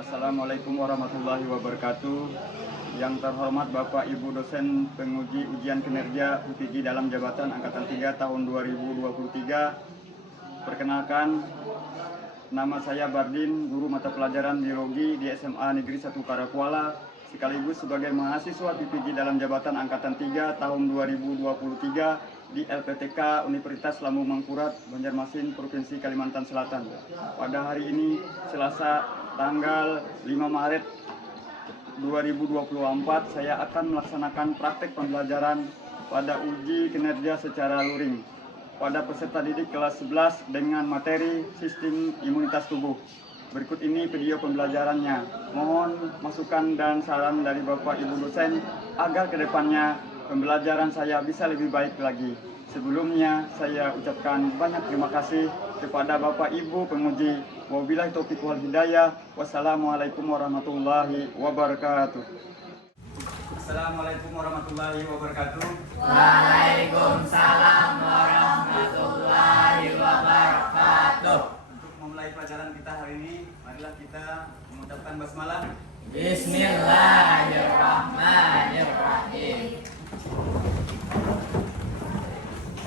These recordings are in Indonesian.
Assalamualaikum warahmatullahi wabarakatuh. Yang terhormat Bapak Ibu dosen penguji ujian kinerja UPG dalam jabatan Angkatan 3 tahun 2023. Perkenalkan, nama saya Bardin, guru mata pelajaran biologi di SMA Negeri 1 Karakuala, sekaligus sebagai mahasiswa PPG dalam jabatan Angkatan 3 tahun 2023 di LPTK Universitas Lambung Mangkurat, Banjarmasin, Provinsi Kalimantan Selatan. Pada hari ini, Selasa, tanggal 5 Maret 2024, saya akan melaksanakan praktek pembelajaran pada uji kinerja secara luring pada peserta didik kelas 11 dengan materi sistem imunitas tubuh. Berikut ini video pembelajarannya. Mohon masukan dan saran dari Bapak Ibu dosen agar kedepannya pembelajaran saya bisa lebih baik lagi. Sebelumnya saya ucapkan banyak terima kasih kepada Bapak Ibu penguji. Wabillahi taufiq wal hidayah. Wassalamualaikum warahmatullahi wabarakatuh. Assalamualaikum warahmatullahi wabarakatuh. Waalaikumsalam warahmatullahi wabarakatuh. Untuk memulai pelajaran kita hari ini, marilah kita mengucapkan basmalah. Bismillahirrahmanirrahim.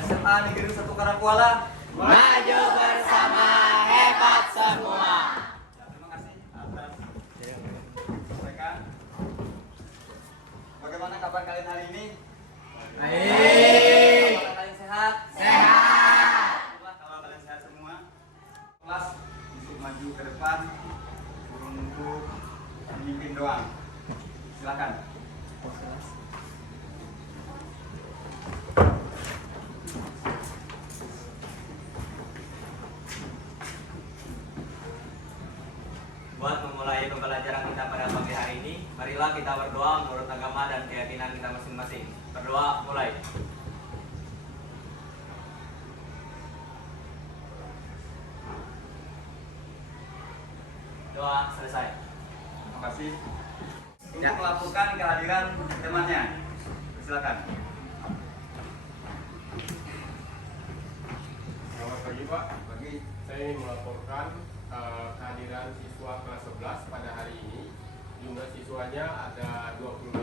SMA Negeri 1 Karakuala, Maju bersama, hebat semua. terima kasih atas sampaikan. Bagaimana kabar kalian hari ini? Baik. Apakah kalian sehat? Sehat. Alhamdulillah kalau kalian sehat semua. Kelas untuk maju ke depan, turun untuk memimpin doang. Silakan. Buat memulai pembelajaran kita pada pagi hari ini, marilah kita berdoa menurut agama dan keyakinan kita masing-masing. Berdoa, mulai. Doa selesai. Terima kasih. Untuk melaporkan kehadiran temannya, silakan. Selamat pagi Pak. Bagi Saya ingin melaporkan kehadiran siswa kelas 11 pada hari ini. Jumlah siswanya ada 25,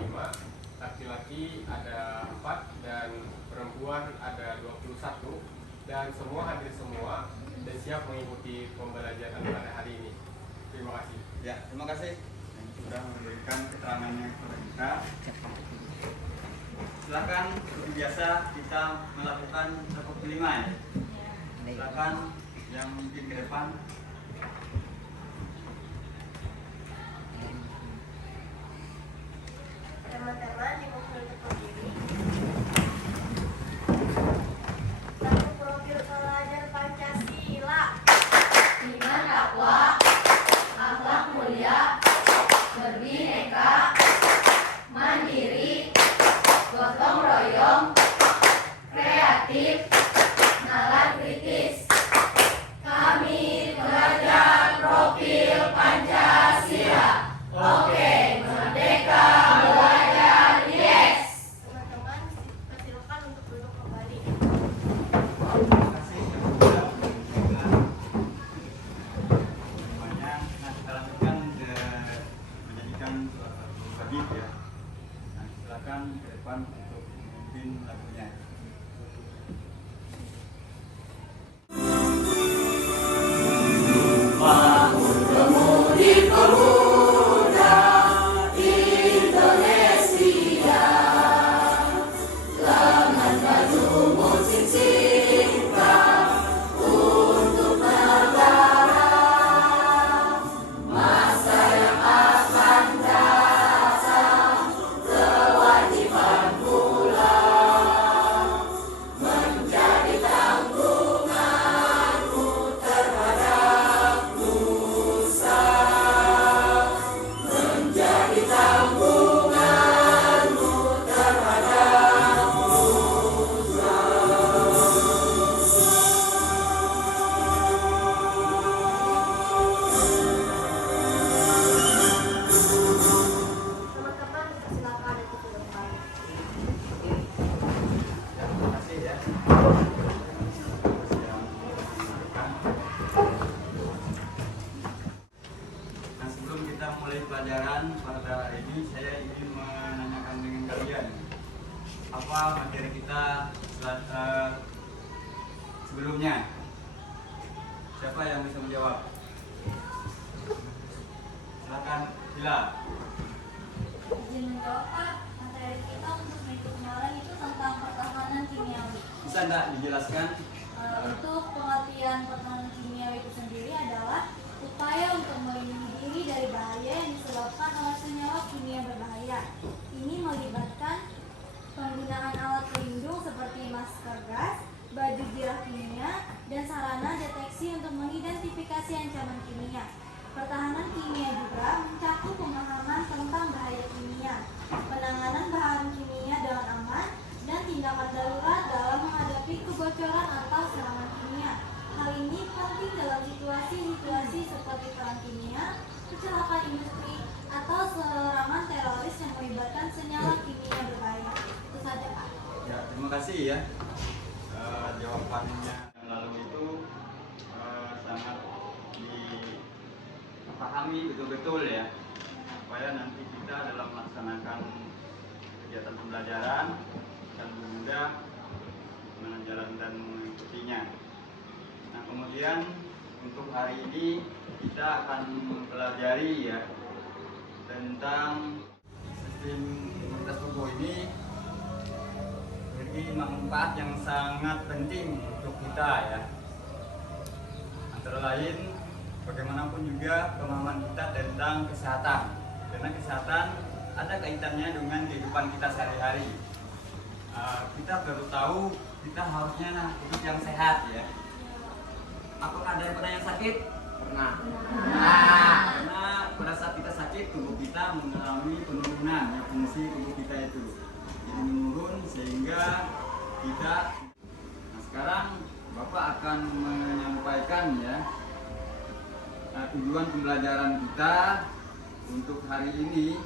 laki-laki ada 4 dan perempuan ada 21, dan semua hadir semua dan siap mengikuti pembelajaran pada hari ini. Terima kasih. ya, terima kasih yang sudah memberikan keterangannya kepada kita. Silakan seperti biasa kita melakukan rokok kelima ya. Silakan yang mungkin ke depan. Teman-teman dimohon untuk berdiri. Satu profil pelajar Pancasila. Iman takwa, akhlak mulia, berbineka, mandiri, gotong royong, kreatif, nalar kritis. Kami pelajar profil Pancasila. Oke, merdeka belajar, yes. Teman-teman silakan untuk duduk kembali. Terima kasih yang sudah menyampaikan semuanya. Nah, kita lanjutkan ke menjadikan salah satu hadis ya. Nah, silakan ke depan untuk memimpin lagunya. Kewajiban pula apa materi kita sebelumnya. Siapa yang bisa menjawab? Silakan, Hila. Izin menjawab, Pak. Materi kita untuk minggu kemarin itu tentang pertahanan kimiawi. Bisa enggak dijelaskan? Untuk pengertian pertahanan kimiawi itu sendiri adalah upaya untuk melindungi diri dari bahaya yang disebabkan oleh senyawa kimia berbahaya. Ini melibatkan penggunaan alat pelindung seperti masker gas, baju jirah kimia, dan sarana deteksi untuk mengidentifikasi ancaman kimia. Pertahanan kimia juga mencakup pemahaman tentang bahaya kimia, penanganan bahan kimia dengan aman, dan tindakan darurat dalam menghadapi kebocoran atau serangan kimia. Hal ini penting dalam situasi-situasi seperti perang kimia, kecelakaan industri, atau serangan teroris yang melibatkan senyawa kimia berbahaya. Itu saja, Pak. Ya, terima kasih ya. Jawabannya yang lalu itu sangat dipahami betul-betul ya, supaya nanti kita dalam melaksanakan kegiatan pembelajaran dan mudah menjalankan dan mengikutinya. Nah, kemudian untuk hari ini kita akan mempelajari ya tentang sistem imunitas tubuh ini memiliki manfaat yang sangat penting untuk kita ya. Antara lain bagaimanapun juga pemahaman kita tentang kesehatan, karena kesehatan ada kaitannya dengan kehidupan kita sehari-hari. Kita perlu tahu kita harusnya hidup yang sehat ya. Apakah ada yang pernah yang sakit? Pernah. Karena pada saat kita sakit tubuh kita mengalami penurunan ya, fungsi tubuh kita itu jadi menurun sehingga kita. Nah, sekarang Bapak akan menyampaikan ya tujuan pembelajaran kita untuk hari ini.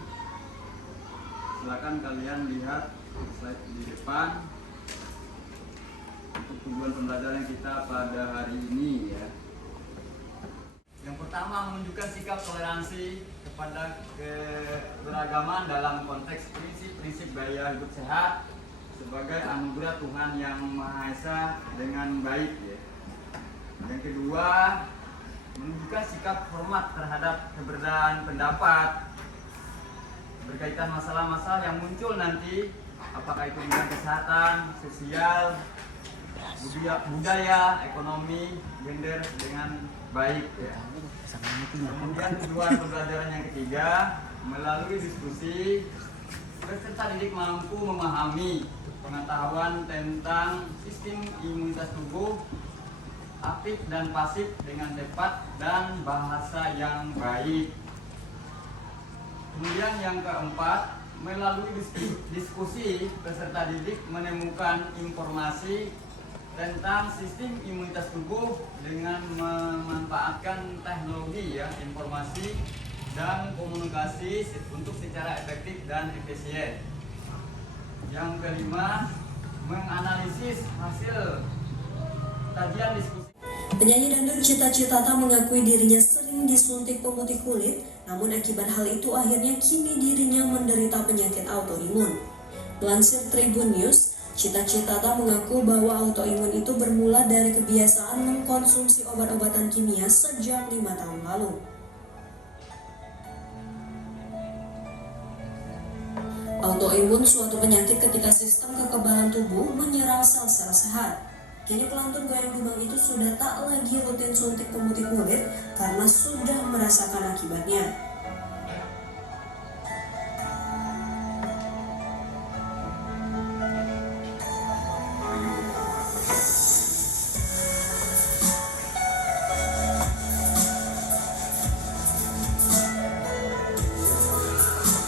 Silakan kalian lihat slide di depan untuk tujuan pembelajaran kita pada hari ini ya. Yang pertama, menunjukkan sikap toleransi kepada keberagaman dalam konteks prinsip-prinsip gaya hidup sehat sebagai anugerah Tuhan yang Maha Esa dengan baik ya. Yang kedua, menunjukkan sikap hormat terhadap keberadaan pendapat berkaitan masalah-masalah yang muncul nanti, apakah itu bidang kesehatan, sosial, budaya, ekonomi, gender dengan baik ya. Kemudian tujuan pembelajaran yang ketiga, melalui diskusi peserta didik mampu memahami pengetahuan tentang sistem imunitas tubuh aktif dan pasif dengan tepat dan bahasa yang baik. Kemudian yang keempat, melalui diskusi peserta didik menemukan informasi tentang sistem imunitas tubuh dengan memanfaatkan teknologi ya, informasi dan komunikasi untuk secara efektif dan efisien. Yang kelima, menganalisis hasil kajian diskusi. Penyanyi dangdut Cita Citata mengakui dirinya sering disuntik pemutih kulit, namun akibat hal itu akhirnya kini dirinya menderita penyakit autoimun. Melansir Tribun News, Cita Citata mengaku bahwa autoimun itu bermula dari kebiasaan mengkonsumsi obat-obatan kimia sejak 5 tahun lalu. Autoimun suatu penyakit ketika sistem kekebalan tubuh menyerang sel-sel sehat. Kini pelantun goyang dumang itu sudah tak lagi rutin suntik pemutih kulit karena sudah merasakan akibatnya.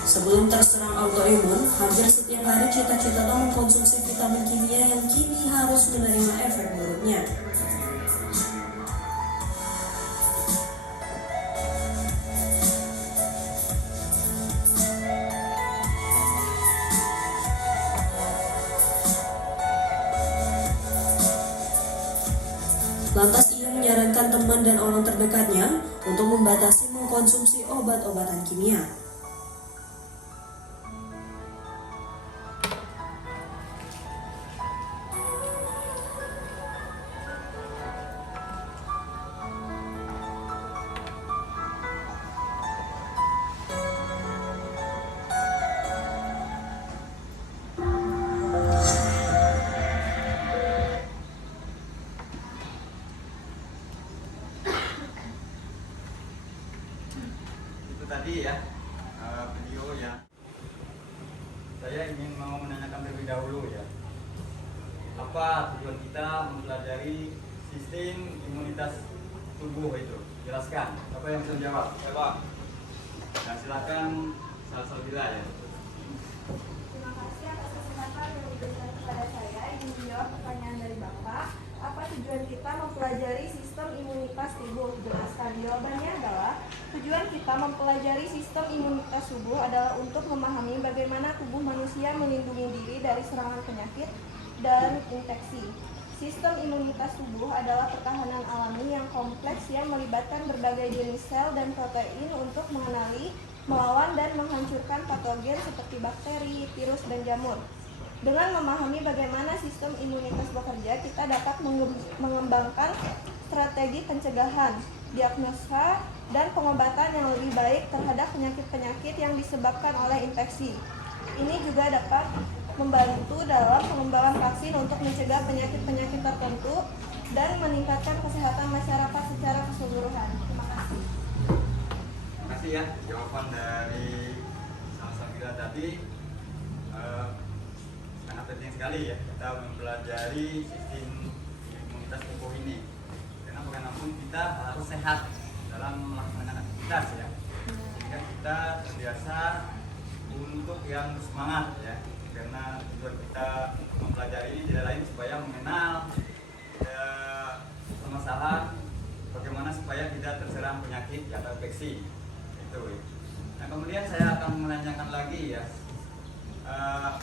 Sebelum terserang autoimun, hampir setiap hari Cita Citata mengkonsumsi vitamin kimia yang kini harus menerima efek buruknya. Lantas ia menyarankan teman dan orang terdekatnya untuk membatasi mengkonsumsi obat-obatan kimia. dahulu ya. Apa tujuan kita mempelajari sistem imunitas tubuh itu? Jelaskan. Siapa yang bisa menjawab? Coba. Nah, silakan Salsabila ya. Terima kasih atas kesempatan yang diberikan kepada saya ingin menjawab pertanyaan dari Bapak. Apa tujuan kita mempelajari sistem imunitas tubuh? Jelaskan. Jawabannya adalah tujuan kita mempelajari sistem imunitas tubuh adalah untuk memahami bagaimana tubuh manusia melindungi diri dari serangan penyakit dan infeksi. Sistem imunitas tubuh adalah pertahanan alami yang kompleks yang melibatkan berbagai jenis sel dan protein untuk mengenali, melawan, dan menghancurkan patogen seperti bakteri, virus, dan jamur. Dengan memahami bagaimana sistem imunitas bekerja, kita dapat mengembangkan strategi pencegahan, diagnosa, dan pengobatan yang lebih baik terhadap penyakit-penyakit yang disebabkan oleh infeksi. Ini juga dapat membantu dalam pengembangan vaksin untuk mencegah penyakit-penyakit tertentu dan meningkatkan kesehatan masyarakat secara keseluruhan. Terima kasih. Terima kasih ya jawaban dari Salsabila tadi. Sangat penting sekali ya kita mempelajari sistem imunitas tubuh ini. Karena bagaimanapun kita harus sehat dalam melaksanakan aktivitas ya. Sehingga kita terbiasa untuk yang semangat ya. Karena tujuan kita mempelajari ini tidak lain supaya mengenal permasalahan bagaimana supaya tidak terserang penyakit atau infeksi itu. Nah kemudian saya akan menanyakan lagi ya,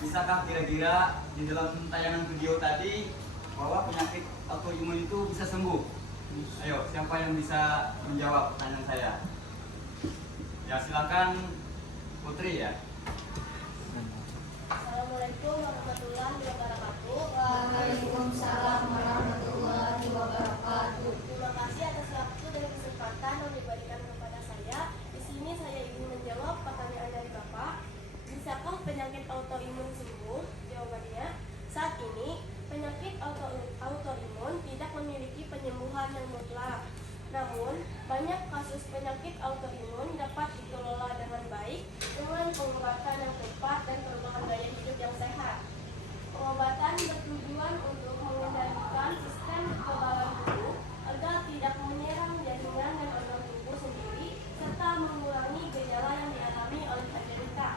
bisakah kira-kira di dalam tayangan video tadi bahwa penyakit autoimun itu bisa sembuh? Ayo, siapa yang bisa menjawab pertanyaan saya? Ya silakan Putri ya. Assalamualaikum warahmatullahi wabarakatuh. Waalaikumsalam warahmatullahi wabarakatuh. Terima kasih atas waktu dan kesempatan yang diberikan kepada saya. Di sini saya ingin menjawab pertanyaan dari Bapak. Bisakah penyakit autoimun sembuh? Jawabannya, saat ini penyakit autoimun tidak memiliki penyembuhan yang mutlak. Namun, banyak kasus penyakit autoimun dapat dikelola dengan baik dengan pengobatan yang tepat dan perubahan gaya hidup yang sehat. Pengobatan bertujuan untuk mengendalikan sistem kekebalan tubuh agar tidak menyerang jaringan dan organ tubuh sendiri serta mengurangi gejala yang dialami oleh penderita.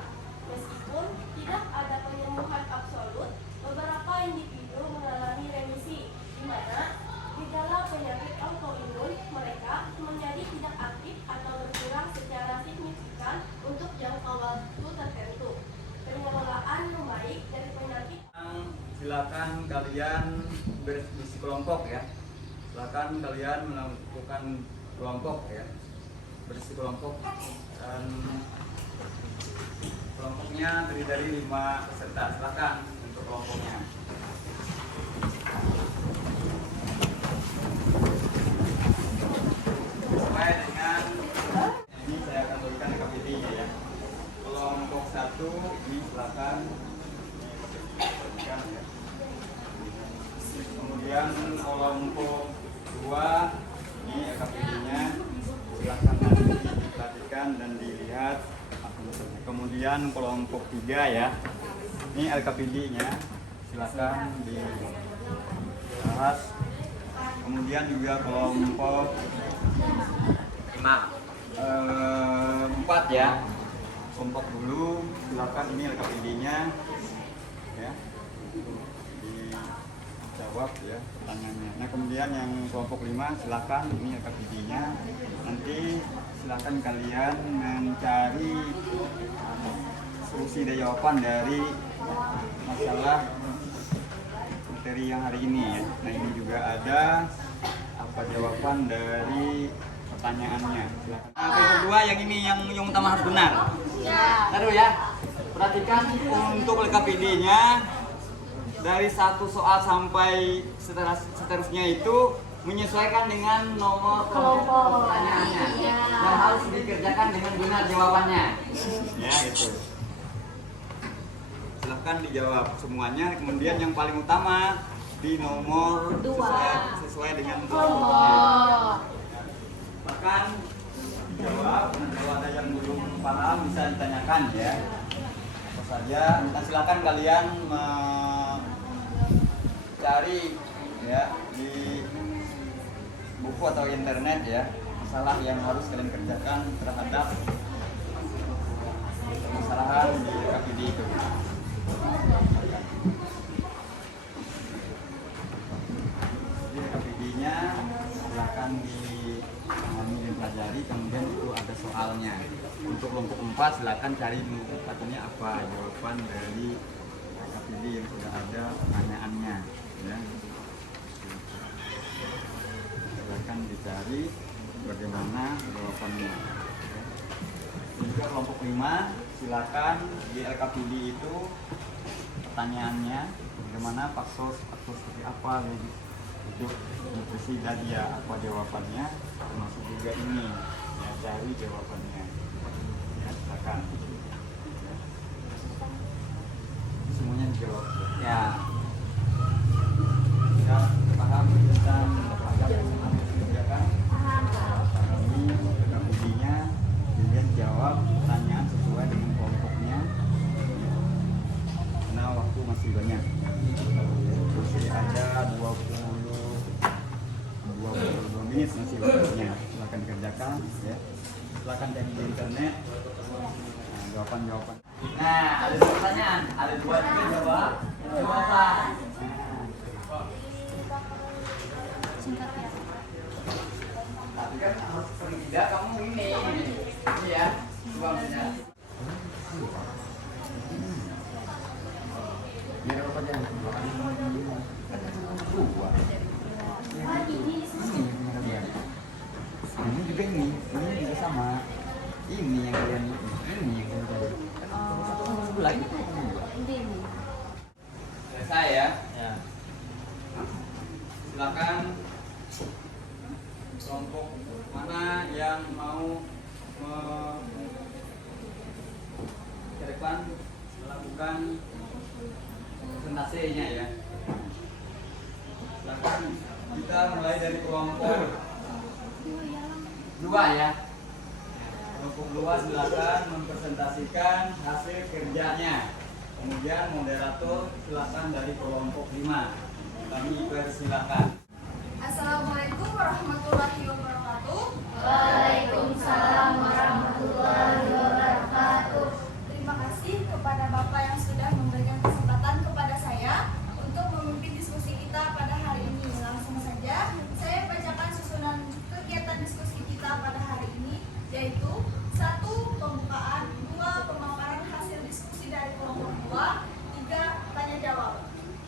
Meskipun tidak ada penyembuhan absolut, beberapa individu mengalami remisi, di mana gejala penyakit autoimun mereka menjadi tidak aktif atau berkurang secara signifikan untuk jangka waktu tertentu. Pengelolaan yang baik dari penyakit. Silakan kalian berisi kelompok ya. Silakan kalian melakukan kelompok ya. Berisi kelompok dan kelompoknya terdiri dari 5 peserta. Silakan untuk kelompoknya. Sesuai dengan ini saya akan berikan KPD-nya ya. Kelompok 1 ini silakan ya. Kemudian kelompok 2 ini KPD-nya silakan nanti diperhatikan dan dilihat. Kemudian kelompok 3 ya. Ini LKPD-nya silakan dibahas. Kemudian juga kelompok 4 ya. Kelompok dulu silakan ini LKPD-nya ya. Dijawab ya pertanyaannya. Nah, kemudian yang kelompok 5 silakan ini LKPD-nya. Nanti silakan kalian mencari solusi dan jawaban dari masalah materi yang hari ini ya. Nah, ini juga ada apa jawaban dari pertanyaannya. Silakan. Nah, yang kedua yang ini yang utama harus benar. Taruh ya. Perhatikan untuk LKPD-nya dari 1 soal sampai seterusnya itu menyesuaikan dengan nomor kelompok pertanyaannya dan harus dikerjakan dengan benar jawabannya. Ya, itu. Silahkan dijawab semuanya. Kemudian yang paling utama di nomor sesuai dengan kelompoknya. Bahkan dijawab. Kalau ada yang belum paham bisa ditanyakan ya. Apa saja. Nah, silakan kalian cari ya di buku atau internet ya masalah yang harus kalian kerjakan terhadap permasalahan di KPD itu. Jadi KPD-nya silahkan dipelajari, kemudian itu ada soalnya. Untuk kelompok 4 silahkan cari katanya apa jawaban dari KPD yang sudah ada pertanyaannya ya. Silahkan dicari bagaimana jawabannya. Juga kelompok 5 silakan di LKPD itu pertanyaannya bagaimana faktor seperti apa untuk nutrisi dan ya apa jawabannya, termasuk juga ini ya, cari jawabannya ya, silakan semuanya dijawab ya. Ya paham tentang apa yang harus dikerjakan ini LKPD-nya, kemudian jawab pertanyaan sesuai dengan kelompoknya karena waktu masih banyak, masih ada 22 menit masih waktunya. Silakan kerjakan ya, silakan cek di internet jawaban-jawaban. Nah, ada dua pertanyaan, ada dua juga jawab. Jawaban. Tapi kan harus paling tidak kamu ini ya, jawabnya. Biar apa aja? Ini juga ini juga sama. Ini yang kalian sebelah itu. Selesai ya. Silakan Kelompok mana yang mau ke depan melakukan presentasinya ya. Silakan kita mulai dari kelompok 2 ya. Kelompok 2 silakan mempresentasikan hasil kerjanya. Kemudian moderator silakan dari kelompok 5. Kami persilakan. Assalamualaikum warahmatullahi wabarakatuh. Waalaikumsalam warahmatullahi wabarakatuh. Terima kasih kepada Bapak yang sudah memberikan kesempatan kepada saya untuk memimpin diskusi kita pada hari ini. Langsung saja, saya bacakan susunan kegiatan diskusi kita pada hari ini, yaitu 1. Pembukaan, 2. Pemaparan hasil diskusi dari kelompok 2, 3. Tanya jawab.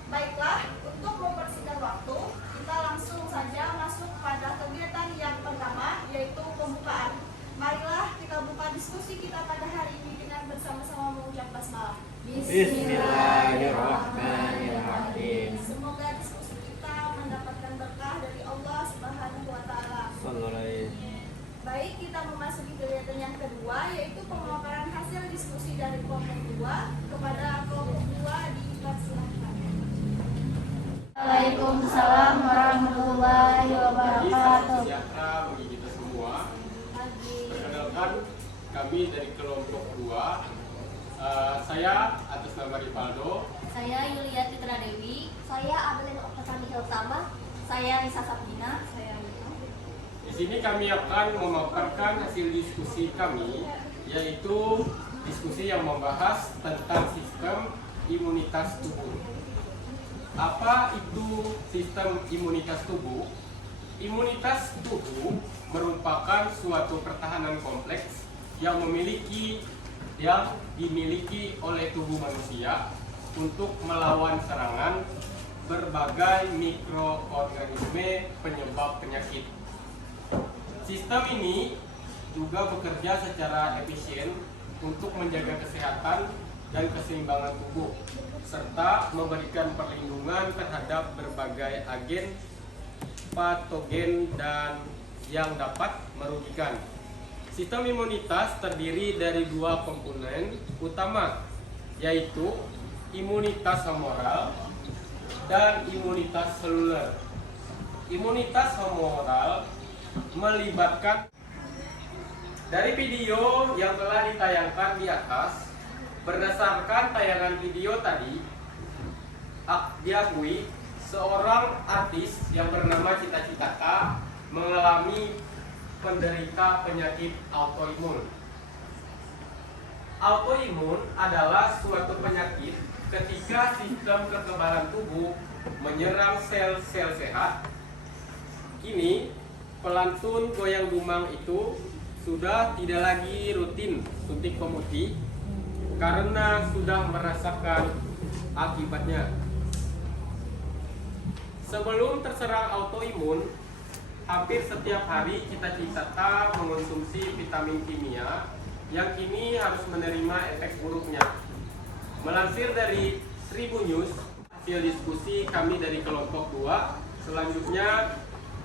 Baiklah, untuk mempersingkat waktu, kita langsung saja masuk pada kegiatan yang pertama, yaitu pembukaan. Marilah kita buka diskusi kita pada hari ini dengan bersama-sama mengucap basmalah. Bismillahirrahmanirrahim. Semoga diskusi kita mendapatkan berkah dari Allah Subhanahu wa Ta'ala. Baik, kita memasuki kegiatan yang kedua, yaitu pemaparan hasil diskusi dari kelompok 2. Kepada kelompok 2 dipersilakan. Waalaikumsalam warahmatullahi wabarakatuh. Sejahtera bagi kita semua. Perkenalkan, kami dari kelompok 2. Saya atas nama Rivaldo. Saya Yulia Citra Dewi. Saya Adeline Oktasani Hiltama. Saya Nisa Sabrina. Di sini kami akan memaparkan hasil diskusi kami, yaitu diskusi yang membahas tentang sistem imunitas tubuh. Apa itu sistem imunitas tubuh? Imunitas tubuh merupakan suatu pertahanan kompleks yang dimiliki oleh tubuh manusia untuk melawan serangan berbagai mikroorganisme penyebab penyakit. Sistem ini juga bekerja secara efisien untuk menjaga kesehatan dan keseimbangan tubuh, serta memberikan perlindungan terhadap berbagai agen patogen dan yang dapat merugikan. Sistem imunitas terdiri dari 2 komponen utama, yaitu imunitas humoral dan imunitas seluler. Imunitas humoral melibatkan, dari video yang telah ditayangkan di atas, berdasarkan tayangan video tadi, diakui Seorang artis yang bernama Cita Citata mengalami penderita penyakit autoimun. Autoimun adalah suatu penyakit ketika sistem kekebalan tubuh menyerang sel-sel sehat. Kini, pelantun goyang dumang itu sudah tidak lagi rutin suntik pemutih karena sudah merasakan akibatnya. Sebelum terserang autoimun, hampir setiap hari Cita Citata mengonsumsi vitamin kimia yang kini harus menerima efek buruknya. Melansir dari Tribun News, hasil diskusi kami dari kelompok 2, selanjutnya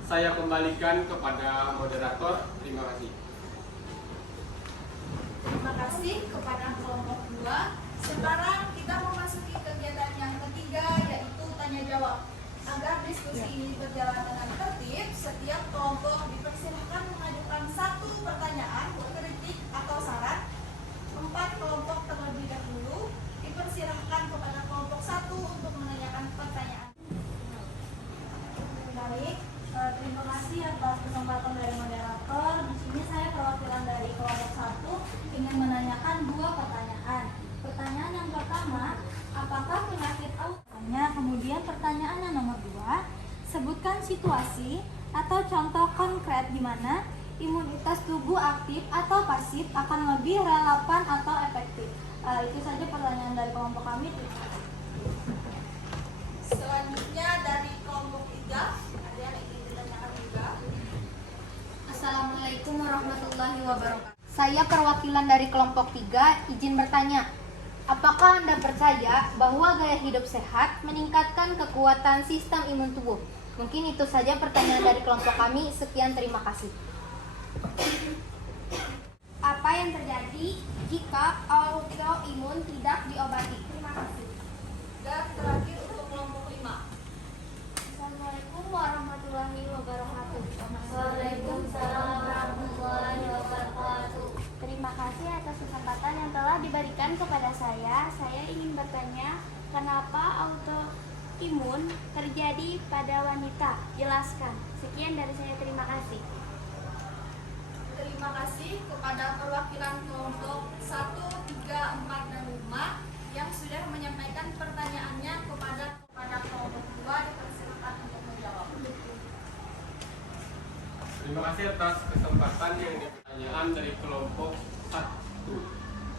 saya kembalikan kepada moderator. Terima kasih. Terima kasih kepada kelompok 2. Sekarang kita memasuki kegiatan yang ketiga, yaitu tanya jawab. Agar diskusi ini berjalan dengan tertib, setiap kelompok dipersilahkan mengajukan 1 pertanyaan, kritik atau saran. 4 kelompok terlebih dahulu dipersilahkan kepada kelompok 1 untuk menanyakan pertanyaan. Baik, terima kasih atas kesempatan dari moderator. Di sini saya perwakilan dari kelompok 1 ingin menanyakan 2 pertanyaan. Pertanyaan yang pertama, apakah penyakit autoimun? Kemudian pertanyaan yang nomor 2, sebutkan situasi atau contoh konkret di mana imunitas tubuh aktif atau pasif akan lebih relevan atau efektif. Itu saja pertanyaan dari kelompok kami. Selanjutnya dari kelompok 3, ada yang ingin ditanyakan juga. Assalamualaikum warahmatullahi wabarakatuh. Saya perwakilan dari kelompok 3, izin bertanya. Apakah Anda percaya bahwa gaya hidup sehat meningkatkan kekuatan sistem imun tubuh? Mungkin itu saja pertanyaan dari kelompok kami. Sekian, terima kasih. Apa yang terjadi jika autoimun tidak diobati? Terima kasih. Dan terakhir untuk kelompok 5. Assalamualaikum warahmatullahi wabarakatuh. Waalaikumsalam warahmatullahi wabarakatuh. Terima kasih atas kesempatan yang telah diberikan kepada saya. Saya ingin bertanya, kenapa autoimun terjadi pada wanita? Jelaskan. Sekian dari saya, terima kasih. Terima kasih kepada perwakilan kelompok 1, 3, 4, dan 5 yang sudah menyampaikan pertanyaannya kepada kelompok 2. Dipersilakan untuk menjawab. Terima kasih atas kesempatan yang pertanyaan dari kelompok 1,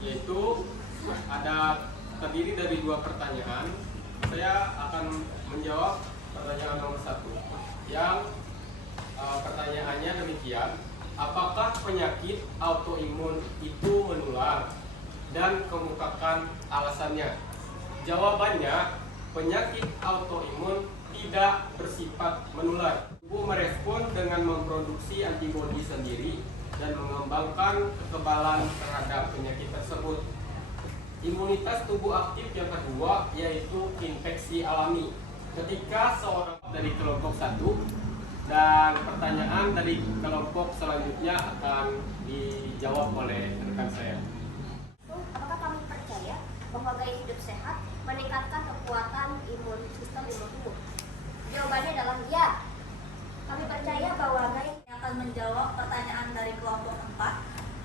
yaitu terdiri dari 2 pertanyaan. Saya akan menjawab pertanyaan nomor 1 yang pertanyaannya demikian: apakah penyakit autoimun itu menular? Dan kemukakan alasannya. Jawabannya, penyakit autoimun tidak bersifat menular. Tubuh merespon dengan memproduksi antibodi sendiri dan mengembangkan kekebalan terhadap penyakit tersebut. Imunitas tubuh aktif yang kedua yaitu infeksi alami. Ketika seorang dari kelompok 1 dan pertanyaan dari kelompok selanjutnya akan dijawab oleh rekan saya. Apakah kamu percaya bahwa gaya hidup sehat meningkatkan kekuatan sistem imun tubuh? Jawabannya adalah ya. Kami percaya bahwa gaya Akan menjawab pertanyaan dari kelompok 4.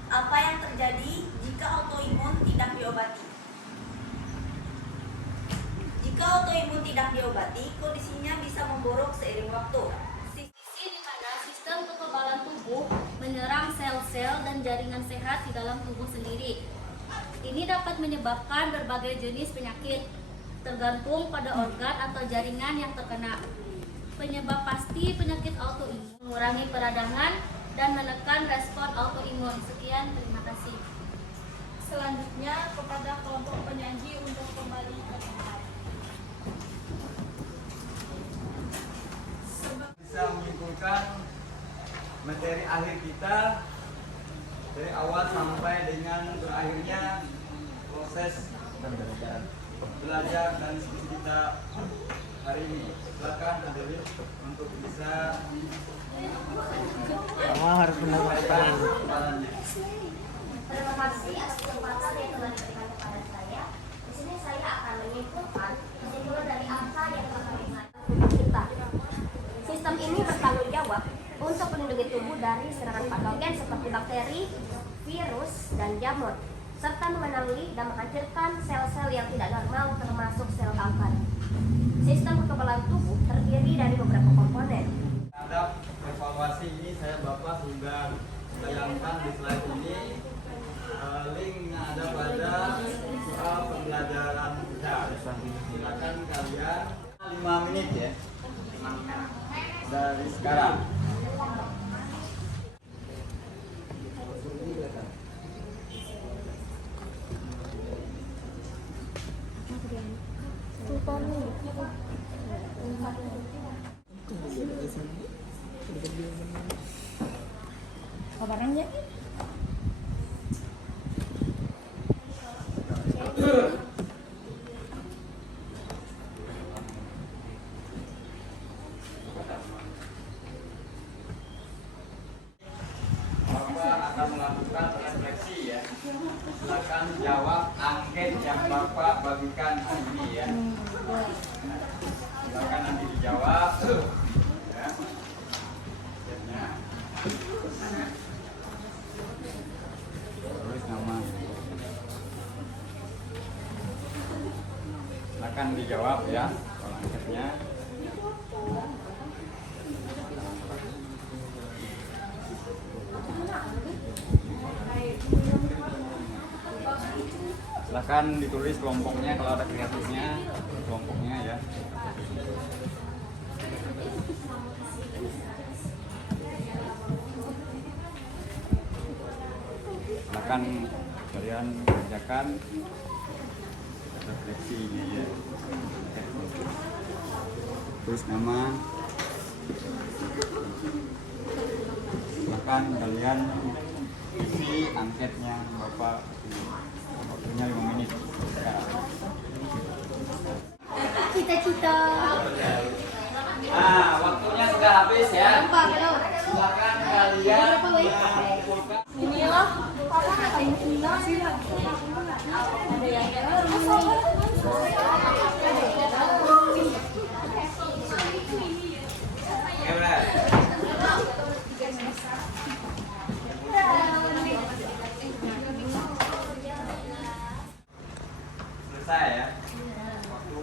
Apa yang terjadi jika autoimun tidak diobati? Jika autoimun tidak diobati, kondisinya bisa memburuk seiring waktu. sisi di mana sistem kekebalan tubuh menyerang sel-sel dan jaringan sehat di dalam tubuh sendiri. Ini dapat menyebabkan berbagai jenis penyakit, tergantung pada organ atau jaringan yang terkena. Penyebab pasti penyakit autoimun, mengurangi peradangan dan menekan respon autoimun. Sekian, terima kasih. Selanjutnya kepada kelompok penyaji untuk kembali ke tempat. Bisa menyimpulkan materi akhir kita dari awal sampai dengan berakhirnya proses belajar dan diskusi kita hari ini. Silakan Adelit untuk bisa harus mendapatkan. Terima kasih atas kesempatan yang telah diberikan kepada saya. Di sini saya akan menyimpulkan kesimpulan dari apa yang telah kami tubuh kita. Sistem ini bertanggung jawab untuk melindungi tubuh dari serangan patogen seperti bakteri, virus, dan jamur, serta mengenali dan menghancurkan sel-sel yang tidak normal termasuk sel kanker. Sistem kekebalan tubuh terdiri dari beberapa komponen. Terhadap evaluasi ini saya Bapak sudah tayangkan di slide ini. Linknya ada pada soal pembelajaran kita. Silakan kalian 5 menit ya dari sekarang. Kabarnya? Bapak akan melakukan refleksi ya. Silakan jawab angket yang Bapak bagikan hari ini ya. Silakan nanti dijawab. Ya. Tulis nama. Silakan dijawab ya kalau angketnya. Silakan ditulis kelompoknya kalau ada kreatifnya, kelompoknya ya. Silakan kalian kerjakan refleksi ini ya. Tulis nama. Silakan kalian isi angketnya Bapak. Waktunya 5 menit. Ya. Cita-cita. Nah, waktunya sudah habis ya. Silakan kalian mengumpulkan. Inilah apa ngatain kita sih? Ada yang Ya udah. Selesai ya. Waktu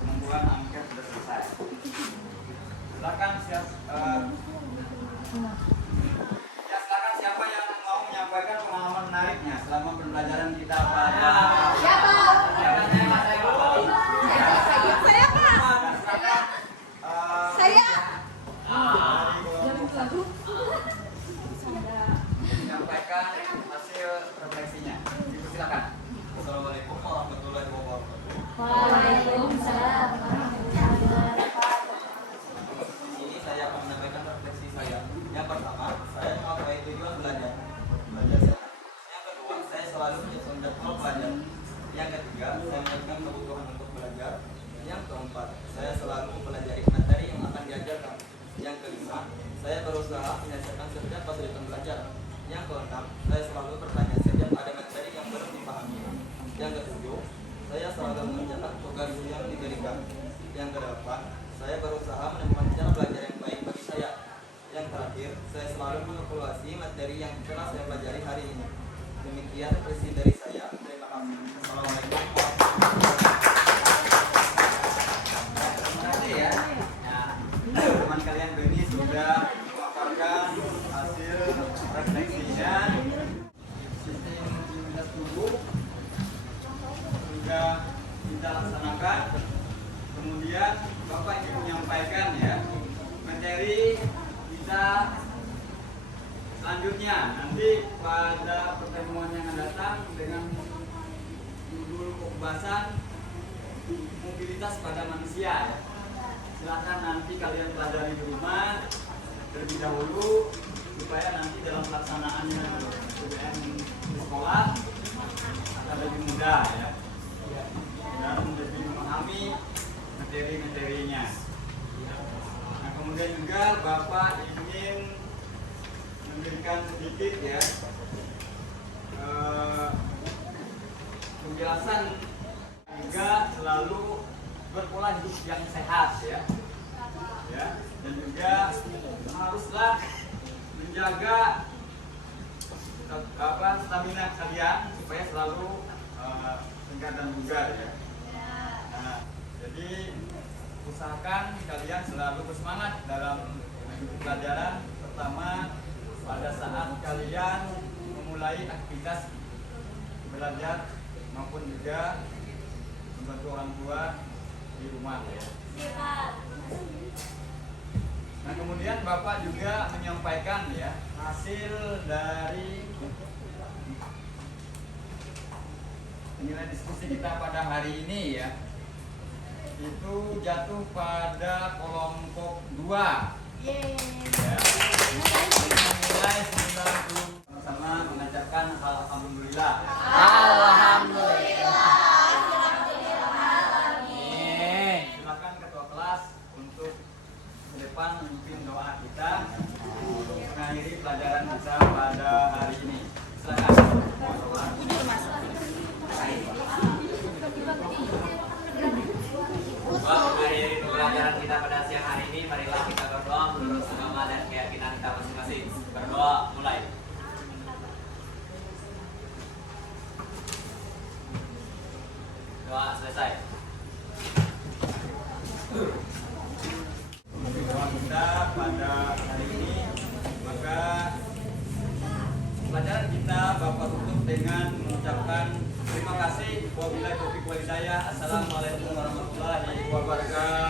pengumpulan angket sudah selesai. Silakan silakan siapa yang mau menyampaikan pengalaman menariknya selama pembelajaran kita pada Siapa? Saya Pak. Saya. Menyampaikan hasil refleksinya. Ibu silakan. Assalamualaikum warahmatullahi wabarakatuh. Waalaikumsalam. Di sini saya akan menyampaikan refleksi saya. Yang pertama, saya mengetahui tujuan belajar sehat. Yang kedua, saya selalu menyusun jadwal belajar. Yang ketiga, saya menentukan kebutuhan untuk belajar. Yang keempat, saya selalu mempelajari materi yang akan diajarkan. Yang kelima, saya berusaha menyelesaikan setiap fasilitas belajar. Yang keenam, saya selalu bertanya setiap ada materi yang belum dipahami. Yang ketujuh, saya selalu mengerjakan tugas yang diberikan. Yang kedelapan, saya berusaha menemukan cara belajar yang baik bagi saya. Yang terakhir, saya selalu mengevaluasi materi yang telah saya pelajari hari ini. Demikian refleksi dari saya. Terima kasih. Assalamualaikum warahmatullahi wabarakatuh. Terima kasih ya. Nah, teman kalian Beni sudah memaparkan hasil refleksinya. Sistem imunitas tubuh sudah kita laksanakan. Kemudian Bapak ingin menyampaikan ya materi kita selanjutnya nanti pada pertemuan yang akan datang dengan judul pembahasan mobilitas pada manusia ya. Silakan nanti kalian pelajari di rumah terlebih dahulu supaya nanti dalam pelaksanaannya PBM di sekolah akan lebih mudah ya dan lebih memahami materi-materinya. Nah, kemudian juga Bapak ingin memberikan sedikit ya penjelasan juga selalu berpola hidup yang sehat ya. dan juga haruslah menjaga stamina kalian supaya selalu segar dan bugar ya. Nah, jadi usahakan kalian selalu bersemangat dalam mengikuti pelajaran. Pertama, pada saat kalian memulai aktivitas belajar maupun juga membantu orang tua di rumah ya. Nah, kemudian Bapak juga menyampaikan ya hasil dari nilai diskusi kita pada hari ini ya, itu jatuh pada kelompok 2 ya. Nilai 90. Sama-sama mengajarkan alhamdulillah. Silakan ketua kelas untuk ke depan memimpin doa kita untuk mengakhiri pelajaran kita pada hari ini. Silakan. Mengakhiri pelajaran kita pada siang hari ini, marilah kita berdoa menurut agama dan keyakinan kita masing-masing. Berdoa mulai. Doa selesai. Doa kita pada hari ini, maka pelajaran kita Bapak tutup dengan mengucapkan terima kasih. Wabillahi taufiq wal hidayah. Assalamualaikum warahmatullahi wabarakatuh.